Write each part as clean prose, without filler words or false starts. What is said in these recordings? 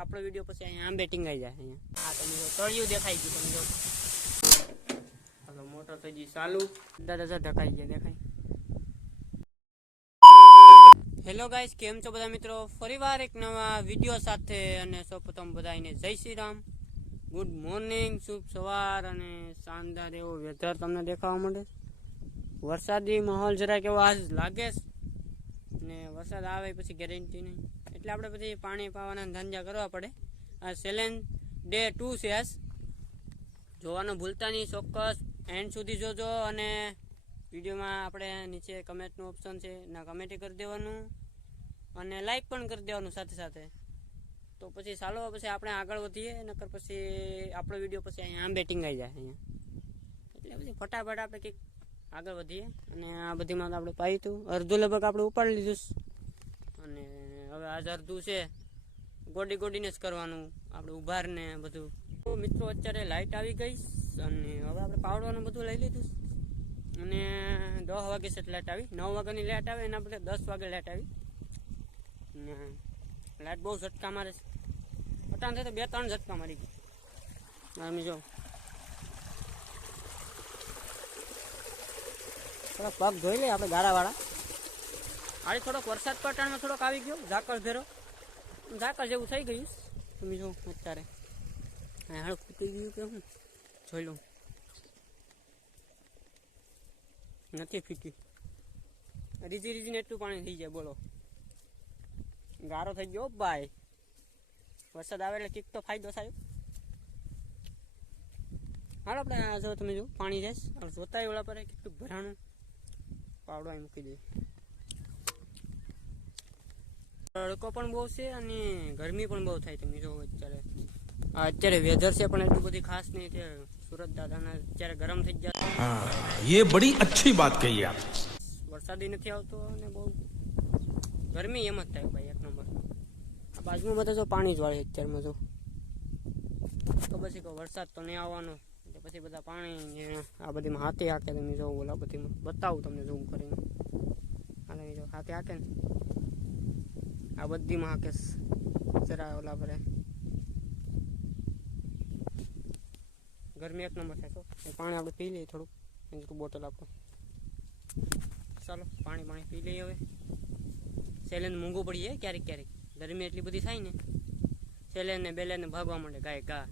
આપણો વિડીયો પછી અહીંયા આંબે ટીંગાઈ જાય અહીંયા. હા તમે જો તળિયું દેખાઈ ગયું તમે જો. હાલો મોટર થઈ ગઈ ચાલુ. દાદા ઢકાઈ ગયા દેખાય. હેલો ગાઈસ, કેમ છો બધા મિત્રો? ફરીવાર એક નવા વિડીયો સાથે. અને સૌપ્રથમ બધાને જય શ્રી રામ, ગુડ મોર્નિંગ, શુભ સવાર અને શાનદાર એવો વેધર તમને દેખાવા મળે. વરસાદી માહોલ જરાક એવો આજ લાગે ને વરસાદ આવે પછી ગેરંટી નહીં, એટલે આપણે પછી પાણી પાવાના ધંધા કરવા પડે. આ ચેલેન્જ ડે 2 છે. આજ જોવાનું ભૂલતા નહીં, ચોક્કસ એન્ડ સુધી જોજો. અને વિડીયોમાં આપણે નીચે કમેન્ટનું ઓપ્શન છે, ના કમેન્ટ કરી દેવાનું અને લાઈક પણ કરી દેવાનું સાથે સાથે. તો પછી ચાલો પછી આપણે આગળ વધીએ, નકર પછી આપણો વિડીયો પછી અહીંયા આંબે ટીંગાઈ જાય અહીંયા. એટલે પછી ફટાફટ આપણે કંઈક આગળ વધીએ. અને આ બધીમાં આપણે પાયું હતું અડધું લગભગ આપણે ઉપાડી લીધું. અને હવે આજ અડધું છે ગોડીને જ કરવાનું આપણે ઉભારને બધું. તો મિત્રો અત્યારે લાઇટ આવી ગઈ અને હવે આપણે પાવડવાનું બધું લઈ લીધું. અને 10 વાગે છે લાઇટ આવી, 9 વાગ્યાની લાઇટ આવે એના બદલે 10 વાગે લાઇટ આવી. અને લાઇટ બહુ ઝટકા મારે છે. પટાણ થાય તો 2-3 ઝટકા મારી ગઈ. અમે જો થોડોક પગ ધોઈ લઈએ આપણે ગારાવાળા. આજે થોડોક વરસાદ પટાણમાં થોડોક આવી ગયો, ઝાકળ ભેરો ઝાકળ જેવું થઈ ગયું. તમે જો અત્યારે હાલ ફૂટી ગયું કે હું જોઈ લઉં. નથી ફીટ્યું, રીઝીને એટલું પાણી થઈ જાય બોલો. ગારો થઈ ગયો ભાઈ. વરસાદ આવે એટલે કંઈક તો ફાયદો થાય. હાલો આપણે આ જો તમે જો પાણી જાય જોતા ઓલા પર કેટલું ભરાણું. પાવડો અહીં મૂકી દઈએ. તડકો પણ બહુ છે અને ગરમી પણ બહુ થાય. તમે જો અત્યારે વેધર છે પણ એટલું બધી ખાસ નહીં. તે સુરત દાદાના અત્યારે ગરમ થઈ જાય. ये बड़ी अच्छी बात कही आप. વરસાદી નથી આવતો અને બહુ ગરમી એમ જ થાય ભાઈ એક નંબર. આ બાજુમાં બધા જો પાણી જ વાળે અત્યારમાં જો. તો પછી કહો વરસાદ તો નહીં આવવાનો, એટલે પછી બધા પાણી આ બધીમાં હાથે હાકે. તમે જો ઓલા બધીમાં બતાવું તમને ઝૂમ કરીને. હા તમે જો હાથે હાકે ને આ બધીમાં હાકે જરા ઓલા ભરે. ગરમી એક નંબર થાય. તો પાણી આપણે પી લઈએ થોડુંક, બોટલ આપણો. ચાલો પાણી પી લઈએ. હવે સેલેન મોંઘું પડીએ ક્યારેક ગરમી એટલી બધી થાય ને, સેલેન ને બેલેન ને ભાગવા માંડે ગાય ગા.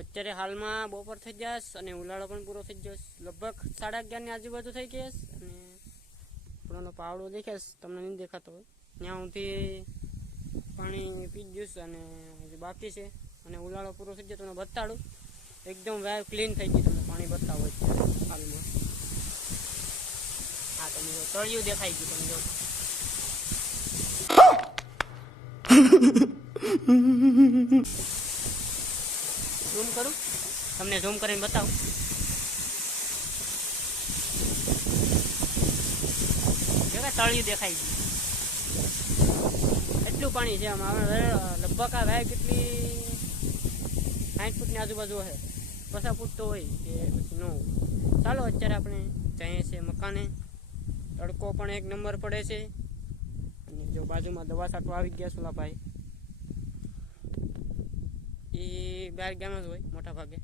અત્યારે હાલમાં બપોર થઈ જશે અને ઉલાળો પણ પૂરો થઈ જશે. લગભગ 11:30 ની આજુબાજુ થઈ ગઈ. અને આપણો પાવડો દેખાશ તમને નહીં દેખાતો હોય ત્યાં સુધી પાણી પી જશે. અને હજી બાકી છે અને ઉલાળો પૂરો થઈ જાય તમને બતાડું. એકદમ વેલ ક્લીન થઈ ગઈ. તમને પાણી બતાવો હાલમાં. હા તમે જો તળિયું દેખાઈ ગયું. તમે જો ઝૂમ કરું તમને, ઝૂમ કરીને બતાવું. તળિયું દેખાઈ ગયું. એટલું પાણી છે આમાં. લગભગ આ વાય કેટલી 60 ફૂટની આજુબાજુ હશે. 50 ફૂટ તો હોય કે પછી ન હોય. ચાલો અત્યારે આપણે જઈએ છીએ મકાને. તડકો પણ એક નંબર પડે છે. અને જો બાજુમાં દવા છાંટવા આવી ગયા સોલા ભાઈ, એ બહાર ગામ જ હોય મોટા ભાગે.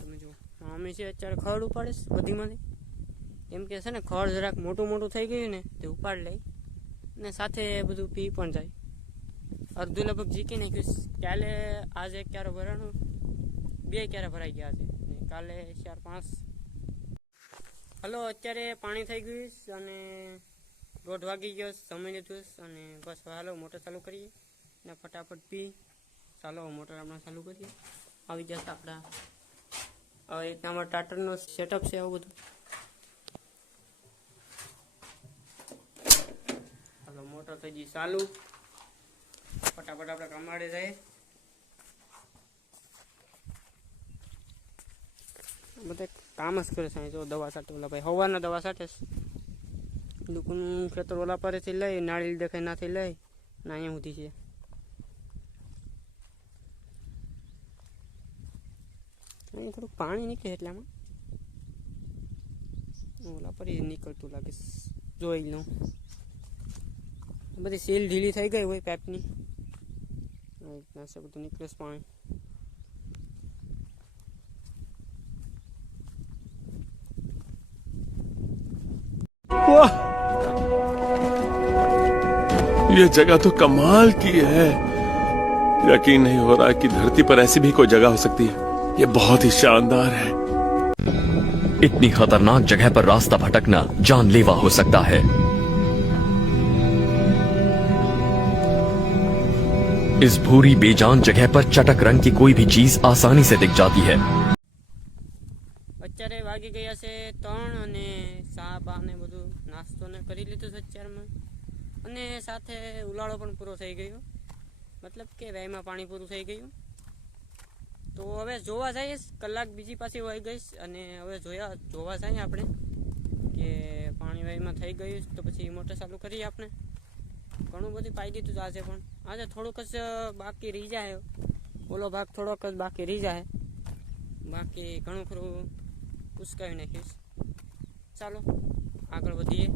તમે જુઓ અમે છે અત્યારે ખડ ઉપાડે બધીમાંથી. એમ કે છે ને ખડ જરાક મોટું થઈ ગયું ને તે ઉપાડ લઈ ને સાથે બધું પી પણ જાય. અડધું લગભગ જીકી નાખ્યું. કાલે આજે ક્યારે ભરાણું, 2 ક્યારે ભરાઈ ગયા છે ને કાલે 4-5. હલો અત્યારે પાણી થઈ ગયું અને 1:30 વાગી ગયો. સમય લીધું અને બસ હાલો મોટર ચાલુ કરીએ ને ફટાફટ પી. ચાલો મોટર આપણે ચાલુ કરીએ. આવી જશે આપણા હવે એક નંબર ટાટરનો સેટઅપ છે આવું બધું. હાલો મોટર થઈ ગઈ ચાલુ. ફટાફટ આપણે કમાડે જાય. બધા કામ જ કરે છે. જો દવા છાંટે ઓલા ભાઈ હવારના દવા છાંટે છે. દુકાનનું ખેતર ઓલા પરેથી લઈ નાળી દેખાય નાથી લઈ ને અહીંયા સુધી છે. અહીંયા થોડુંક પાણી નીકળે એટલામાં ઓલા પર નીકળતું લાગે જોઈ લઉં બધી સીલ ઢીલી થઈ ગઈ હોય પાઇપની બધું નીકળે પાણી वाह ये जगह तो कमाल की है यकीन नहीं हो रहा कि धरती पर ऐसी भी कोई जगह हो सकती है ये बहुत ही शानदार है इतनी खतरनाक जगह पर रास्ता भटकना जानलेवा हो सकता है। इस भूरी बेजान जगह पर चटक रंग की कोई भी चीज आसानी से दिख जाती है। અત્યારે વાગી ગયા છે 3 અને ચા બા ને બધું નાસ્તો ને કરી લીધું છે અત્યારમાં અને સાથે ઉલાળો પણ પૂરો થઈ ગયો મતલબ કે વેમાં પાણી પૂરું થઈ ગયું તો હવે જોવા જઈએ કલાક બીજી પાછી વહી ગઈ અને હવે જોવા જઈએ આપણે કે પાણી વેમાં થઈ ગયું તો પછી મોટર ચાલુ કરીએ આપણે ઘણું બધું પાઈ દીધું આજે પણ આજે થોડુંક જ બાકી રહી જાય ઓલો ભાગ થોડોક જ બાકી રહી જાય બાકી ઘણું ખરું ઉસકાવી નાખીશ ચાલો આગળ વધીએ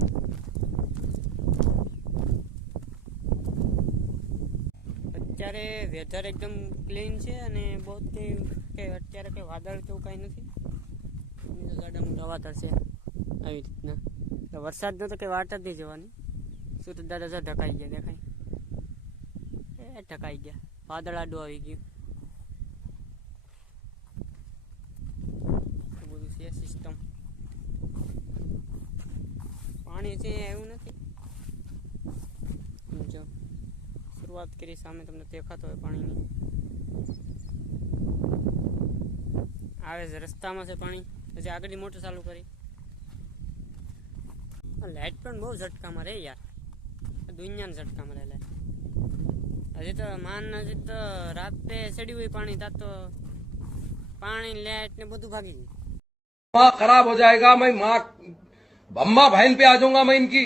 અત્યારે વેધર એકદમ ક્લીન છે અને બહુ કંઈ અત્યારે કંઈ વાદળ કેવું કાંઈ નથી ગાડા મોટા વાદળ છે આવી રીતના તો વરસાદનો તો કંઈ વાટ જ નહીં જવાની શું તો દાદા ઢકાઈ ગયા દેખાય એ ઢકાઈ ગયા વાદળ આડું આવી ગયું બધું છે સિસ્ટમ પાણી છે એવું નથી જો શરૂઆત કરી સામે તમને દેખાતો હોય પાણીની આવે છે રસ્તામાં છે પાણી પછી આગળની મોટર ચાલુ કરી લાઇટ પણ બહુ ઝટકામાં રહે યાર દુનિયાને ઝટકામાં રહે લાઇટ હજી તો હજી તો રાતે ચડ્યું હોય પાણી ત્યાં તો પાણી લાઇટ ને બધું ભાગી ગયું माँ खराब हो जाएगा मैं माँ अम्मा बहन पे आ जाऊंगा मैं इनकी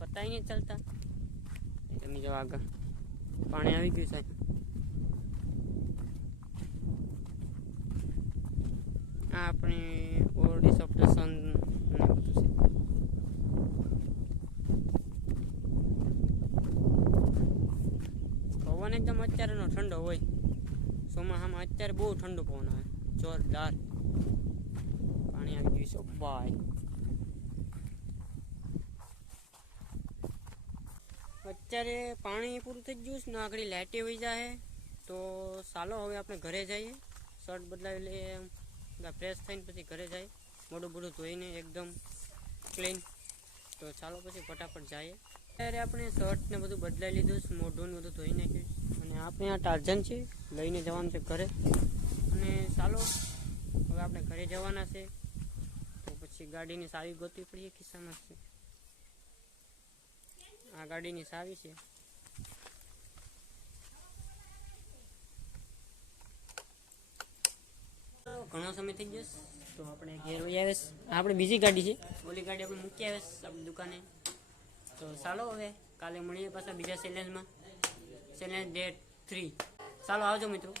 પતા નહીં ચાલતા તમે જો આગળ પાણી આવી ગયું સાહેબ આ આપણી ઓરડી સપ્રેશન ને બધું છે પવન એકદમ અત્યારેનો ઠંડો હોય ચોમાસામાં અત્યારે બહુ ઠંડુ પવન આવે જોરદાર પાણી આવી ગયું છે ભાઈ અત્યારે પાણી પૂરું થઈ ગયું છે ને આગળ લાઇટે વહી જાય તો ચાલો હવે આપણે ઘરે જઈએ શર્ટ બદલાવી લઈએ ફ્રેશ થઈને પછી ઘરે જાય મોઢું બોઢું ધોઈને એકદમ ક્લીન તો ચાલો પછી ફટાફટ જઈએ ત્યારે આપણે શર્ટ ને બધું બદલાવી લીધું છે મોઢું ને બધું ધોઈ નાખ્યું અને આપણે આ ટાર્ઝન છે લઈને જવાનું છે ઘરે અને ચાલો હવે આપણે ઘરે જવાના છે તો પછી ગાડીની ચાવી ગોતવી પડીએ ખિસ્સામાં છે આ ગાડીની ચાવી છે ઘણો સમય થઈ ગયો તો આપણે ઘેર વહી આવે આપણે બીજી ગાડી છે ઓલી ગાડી આપણે મૂકી આવે આપણી દુકાને તો ચાલો હવે કાલે મળીએ પાછા બીજા ચેલેન્જમાં ચેલેન્જ ડે 3 ચાલો આવજો મિત્રો